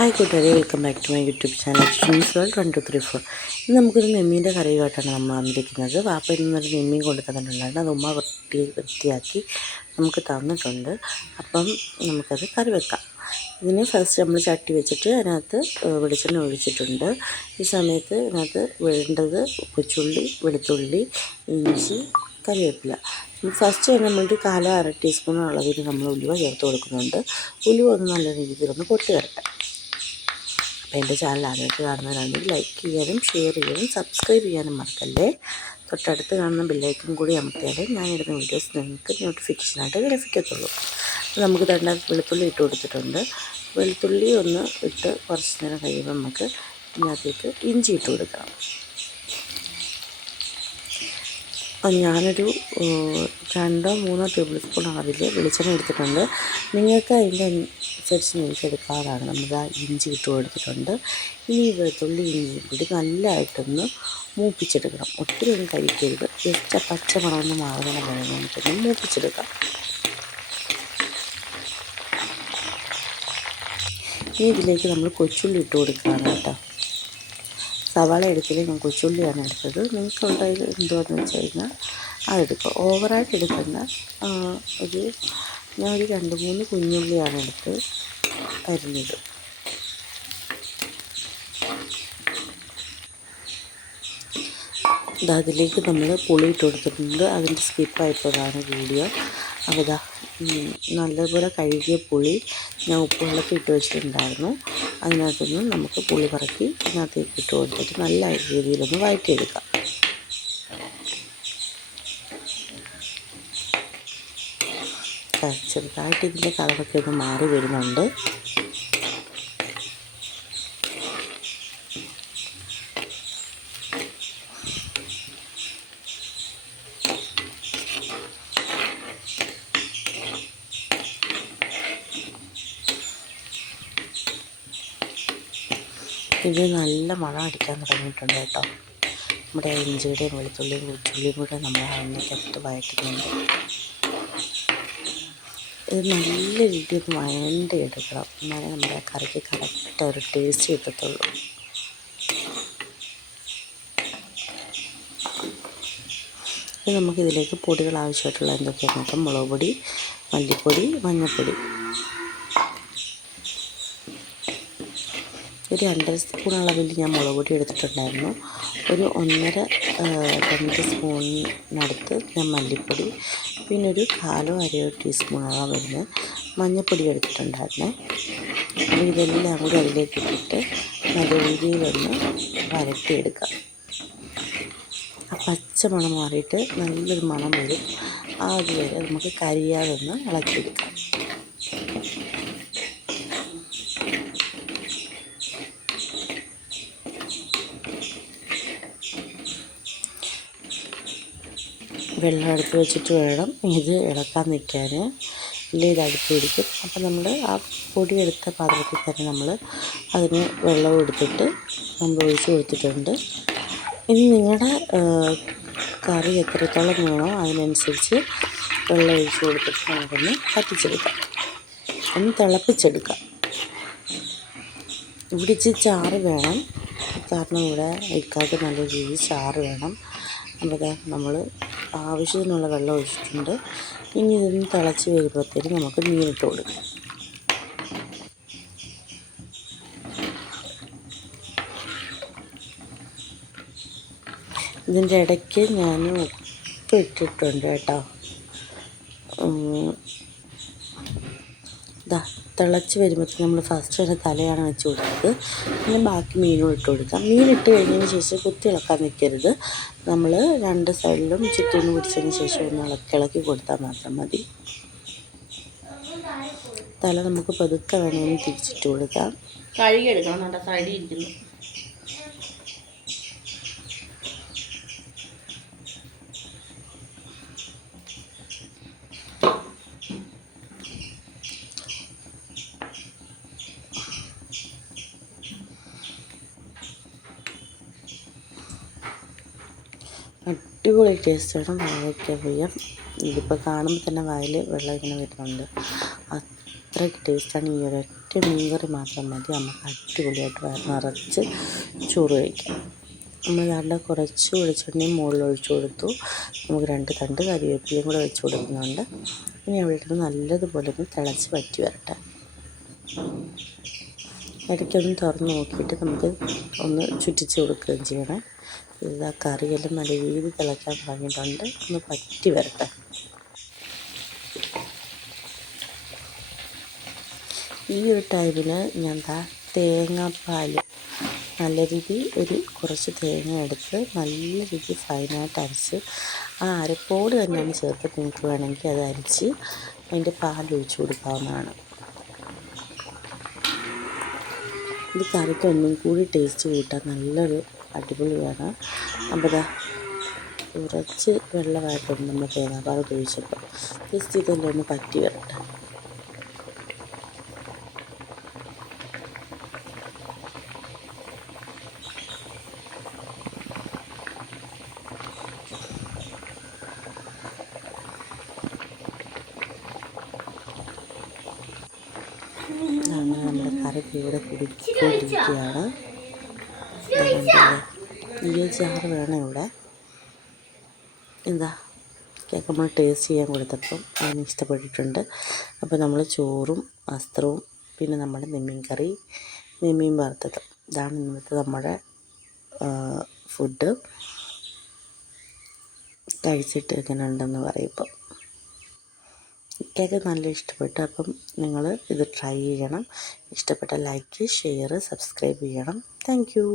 Hi കൂട്ടുകാരെ, welcome back to my YouTube channel Shins world 1234. ഇന്ന് നമുക്കൊരു നെമ്മീൻ്റെ കറിയുമായിട്ടാണ് നമ്മൾ വന്നിരിക്കുന്നത്. വാപ്പയിൽ നിന്നൊരു നെമ്മീൻ കൊണ്ട് തന്നിട്ടുണ്ടായിരുന്നു. അത് ഉമ്മ വൃത്തിയാക്കി നമുക്ക് തന്നിട്ടുണ്ട്. അപ്പം നമുക്കത് കറി വെക്കാം. ഇതിന് ഫസ്റ്റ് നമ്മൾ ചട്ടി വെച്ചിട്ട് അതിനകത്ത് വെളിച്ചെണ്ണ ഒഴിച്ചിട്ടുണ്ട്. ഈ സമയത്ത് ഇതിനകത്ത് വേണ്ടത് കൊച്ചുള്ളി, വെളുത്തുള്ളി, ഇഞ്ചി, കറിവേപ്പില. ഫസ്റ്റ് തന്നെ നമ്മളൊരു 1/4 ടീസ്പൂൺ അളവിൽ നമ്മൾ ഉലുവ ചേർത്ത് കൊടുക്കുന്നുണ്ട്. ഉലുവ ഒന്ന് നല്ല രീതിയിലൊന്ന് പൊട്ടി വരട്ടെ. അപ്പോൾ എൻ്റെ ചാനൽ ആദ്യമായിട്ട് കാണുന്നവരാണെങ്കിൽ ലൈക്ക് ചെയ്യാനും ഷെയർ ചെയ്യാനും സബ്സ്ക്രൈബ് ചെയ്യാനും മറക്കല്ലേ. തൊട്ടടുത്ത് കാണുന്ന ബെല്ലൈക്കൺ കൂടി അമർത്തിയാലേ ഞാനിടുന്ന വീഡിയോസ് നിങ്ങൾക്ക് നോട്ടിഫിക്കേഷനായിട്ട് ലഭിക്കത്തുള്ളൂ. അപ്പോൾ നമുക്ക് തന്നെ വെളുത്തുള്ളി ഇട്ട് കൊടുത്തിട്ടുണ്ട്. വെളുത്തുള്ളി ഒന്ന് ഇട്ട് കുറച്ച് നേരം കഴിയുമ്പോൾ നമുക്ക് ഇതിനകത്തേക്ക് ഇഞ്ചി ഇട്ട് കൊടുക്കണം. ഞാനൊരു 2-3 ടേബിൾ സ്പൂൺ അളവിൽ വെളിച്ചെണ്ണ എടുത്തിട്ടുണ്ട്. നിങ്ങൾക്ക് അതിൻ്റെ അനുസരിച്ച് നിങ്ങൾക്ക് എടുക്കാതാണ്. നമ്മൾ ആ ഇഞ്ചി ഇട്ട് കൊടുത്തിട്ടുണ്ട്. ഇനി വെളുത്തുള്ളി ഇഞ്ചി കൂടി നല്ലതായിട്ടൊന്ന് മൂപ്പിച്ചെടുക്കണം. ഒത്തിരി ഒന്നും കഴിക്കരുത്. ജസ്റ്റ് പച്ച മണമൊന്ന് മാറുന്ന വരെ നമുക്കൊന്ന് മൂപ്പിച്ചെടുക്കാം. ഇനി ഇതിലേക്ക് നമ്മൾ കൊച്ചുള്ളി ഇട്ട് കൊടുക്കുകയാണ് കേട്ടോ. സവാള എടുക്കല് ഞാൻ കൊച്ചുള്ളിയാണ് എടുത്തത്. നിങ്ങൾക്ക് ഉണ്ടായത് എന്തുവാന്ന് വെച്ച് കഴിഞ്ഞാൽ അതെടുക്കുക. ഓവറായിട്ട് എടുക്കുന്ന ഞാനൊരു 2-3 കുഞ്ഞുള്ളിയാണ് എടുത്ത് അരിഞ്ഞത്. അതിലേക്ക് നമ്മൾ പുളി ഇട്ട് കൊടുത്തിട്ടുണ്ട്. അതിൻ്റെ സ്കിപ്പായിപ്പോഴാണ് വീഡിയോ. അപ്പോൾ നല്ലപോലെ കഴുകിയ പുളി ഞാൻ ഉപ്പുവെള്ളത്തിൽ ഇട്ട് വെച്ചിട്ടുണ്ടായിരുന്നു. അതിനകത്തുനിന്ന് നമുക്ക് പുളി പറക്കി ഇതിനകത്തേക്ക് ഇട്ട് കൊടുത്തിട്ട് നല്ല രീതിയിലൊന്ന് വഴറ്റിയെടുക്കാം. ചെറുതായിട്ട് ഇതിൻ്റെ കളറൊക്കെ ഒന്ന് മാറി വരുന്നുണ്ട്. ഇത് നല്ല മണം അടിക്കാൻ തുടങ്ങിയിട്ടുണ്ട് കേട്ടോ. നമ്മുടെ ഇഞ്ചിയുടെയും വെളുത്തുള്ളിയും കൊച്ചുള്ളിയും കൂടെ നമ്മൾ എണ്ണയ്ക്കകത്ത് വഴറ്റുന്നുണ്ട്. ഇത് നല്ല രീതിയിൽ വഴണ്ടിയെടുക്കണം. എന്നാലേ നമ്മുടെ കറിക്ക് കറക്റ്റ് ഒരു ടേസ്റ്റ് കിട്ടത്തുള്ളൂ. ഇനി നമുക്കിതിലേക്ക് പൊടികൾ ആവശ്യമായിട്ടുള്ള എന്തൊക്കെയാണെന്ന് നോക്കാം. മുളക് പൊടി, മല്ലിപ്പൊടി, മഞ്ഞൾപ്പൊടി. ഒരു 2 സ്പൂൺ അളവിൽ ഞാൻ മുളക് പൊടി എടുത്തിട്ടുണ്ടായിരുന്നു. ഒരു 1.5-2 സ്പൂണിനടുത്ത് ഞാൻ മല്ലിപ്പൊടി, പിന്നെ ഒരു 1/4 ടീസ്പൂണോളം വരുന്ന മഞ്ഞൾപ്പൊടി എടുത്തിട്ടുണ്ടായിരുന്നേ. അപ്പോൾ ഇതെല്ലാം കൂടി അതിലേക്ക് ഇട്ടിട്ട് നല്ല രീതിയിലൊന്ന് വരട്ടിയെടുക്കാം. ആ പച്ച മണം മാറിയിട്ട് നല്ലൊരു മണം വരും. അതുവരെ നമുക്ക് കരിയാതൊന്ന് ഇളക്കിയെടുക്കാം. വെള്ളം അടുപ്പ് വെച്ചിട്ട് വേണം ഇത് ഇളക്കാൻ നിൽക്കാൻ, ഇല്ല ഇത് അടുപ്പ് പിടിക്കും. അപ്പം നമ്മൾ ആ പൊടിയെടുത്ത പാത്രത്തിൽ തന്നെ നമ്മൾ അതിന് വെള്ളം എടുത്തിട്ട് നമ്മൾ ഒഴിച്ച് കൊടുത്തിട്ടുണ്ട്. ഇനി നിങ്ങളുടെ കറി എത്രത്തോളം വേണോ അതിനനുസരിച്ച് വെള്ളം ഒഴിച്ച് കൊടുത്തിട്ട് നമുക്കൊന്ന് കത്തിച്ചെടുക്കാം, ഒന്ന് തിളപ്പിച്ചെടുക്കാം. ഇവിടെ ഇച്ചിരി ചാറ് വേണം, കാരണം ഇവിടെ ഇക്കാക്ക് നല്ല രീതിയിൽ ചാറ് വേണം. അപ്പോൾ നമ്മൾ ആവശ്യത്തിനുള്ള വെള്ളം ഒഴിച്ചിട്ടുണ്ട്. ഇനി ഇതൊന്ന് തിളച്ച് വരുമ്പോഴത്തേക്കും നമുക്ക് മീനിട്ട് കൊടുക്കാം. ഇതിൻ്റെ ഇടയ്ക്ക് ഞാൻ ഉപ്പ് ഇട്ടിട്ടുണ്ട് കേട്ടോ. തിളച്ച് വരുമ്പോഴത്തേക്കും നമ്മൾ ഫസ്റ്റ് തന്നെ തലയാണ് വെച്ച് കൊടുത്തത്. പിന്നെ ബാക്കി മീനും ഇട്ട് കൊടുക്കാം. മീനിട്ട് കഴിഞ്ഞതിന് ശേഷം കുത്തി ഇളക്കാൻ നിൽക്കരുത്. നമ്മൾ 2 സൈഡിലും ചുറ്റൊന്ന് പിടിച്ചതിന് ശേഷം ഒന്ന് ഇളക്കി കൊടുത്താൽ മാത്രം മതി. തല നമുക്ക് പതുക്കെ വേണമെങ്കിൽ തിരിച്ചിട്ട് കൊടുക്കാം. കഴുകിയെടുക്കണം. നല്ല സൈഡിൽ ഇരിക്കുന്നു. അടിപൊളി ടേസ്റ്റാണ് വാഴയ്ക്ക പൊയ്യം. ഇതിപ്പോൾ കാണുമ്പോൾ തന്നെ വായിൽ വെള്ളം ഇങ്ങനെ വരുന്നുണ്ട്. അത്രയ്ക്ക് ടേസ്റ്റാണ് ഈ ഒരൊറ്റ ഒരൊറ്റ മീൻകറി മാത്രം മതി നമുക്ക് അടിപൊളിയായിട്ട് വയറ് നിറച്ച് ചോറ് കഴിക്കാം. നമ്മൾ നല്ല കുറച്ച് വെളിച്ചെണ്ണയും മുകളിൽ ഒഴിച്ചു കൊടുത്തു. നമുക്ക് 2 തണ്ട് കറിവേപ്പിലയും കൂടെ വെച്ച് കൊടുക്കുന്നുണ്ട്. ഇനി അവിടെ ഇരുന്ന് നല്ലതുപോലെ ഒന്ന് തിളച്ച് വറ്റി വരട്ടെ. ഇടയ്ക്കൊന്ന് തുറന്ന് നോക്കിയിട്ട് നമുക്ക് ഒന്ന് ചുറ്റിച്ച് കൊടുക്കുകയും ചെയ്യണം. ഇത് ആ കറിയെല്ലാം നല്ല രീതിയിൽ തിളയ്ക്കാൻ തുടങ്ങിയിട്ടുണ്ട്. ഒന്ന് പറ്റി വരട്ടെ. ഈ ഒരു ടൈമിന് ഞാൻ തേങ്ങാപ്പാൽ നല്ല രീതിയിൽ കുറച്ച് തേങ്ങ എടുത്ത് നല്ല രീതിയിൽ ഫൈനായിട്ട് അരച്ച് ആ അരപ്പോട് തന്നെയാണ് ചേർത്ത് നിങ്ങൾക്ക് വേണമെങ്കിൽ അത് അരിച്ച് അതിൻ്റെ പാലൊഴിച്ച് കൊടുക്കാവുന്നതാണ്. ഇത് കറിക്ക് ഒന്നും കൂടി ടേസ്റ്റ് കൂട്ടാൻ നല്ലൊരു അടിപൊളിയാണ്. അപ്പോൾ കുറച്ച് വെള്ളമായിട്ടുണ്ട് നമ്മൾ തേങ്ങാപ്പാൽ ഒഴിച്ചപ്പോൾ. ജസ്റ്റ് ഇതെല്ലാം ഒന്ന് പറ്റി വരട്ടെ. അങ്ങനെ നമ്മുടെ കറി ഇവിടെ കുടിക്കൊണ്ടിരിക്കുകയാണ്. ഈ ചാറ് വേണം ഇവിടെ. കേക്ക് നമ്മൾ ടേസ്റ്റ് ചെയ്യാൻ കൊടുത്തപ്പം അതിന് ഇഷ്ടപ്പെട്ടിട്ടുണ്ട്. അപ്പോൾ നമ്മൾ ചോറും വസ്ത്രവും പിന്നെ നമ്മുടെ നെമ്മീൻ കറി, നെമ്മീൻ വറുത്തത്, ഇതാണ് ഇന്നത്തെ നമ്മുടെ ഫുഡ്. കഴിച്ചിട്ട് എങ്ങനെ ഉണ്ടെന്ന് പറയുമ്പോൾ കേക്ക് നല്ല ഇഷ്ടപ്പെട്ടു. അപ്പം നിങ്ങൾ ഇത് ട്രൈ ചെയ്യണം. ഇഷ്ടപ്പെട്ട ലൈക്ക്, ഷെയർ, സബ്സ്ക്രൈബ് ചെയ്യണം. Thank you.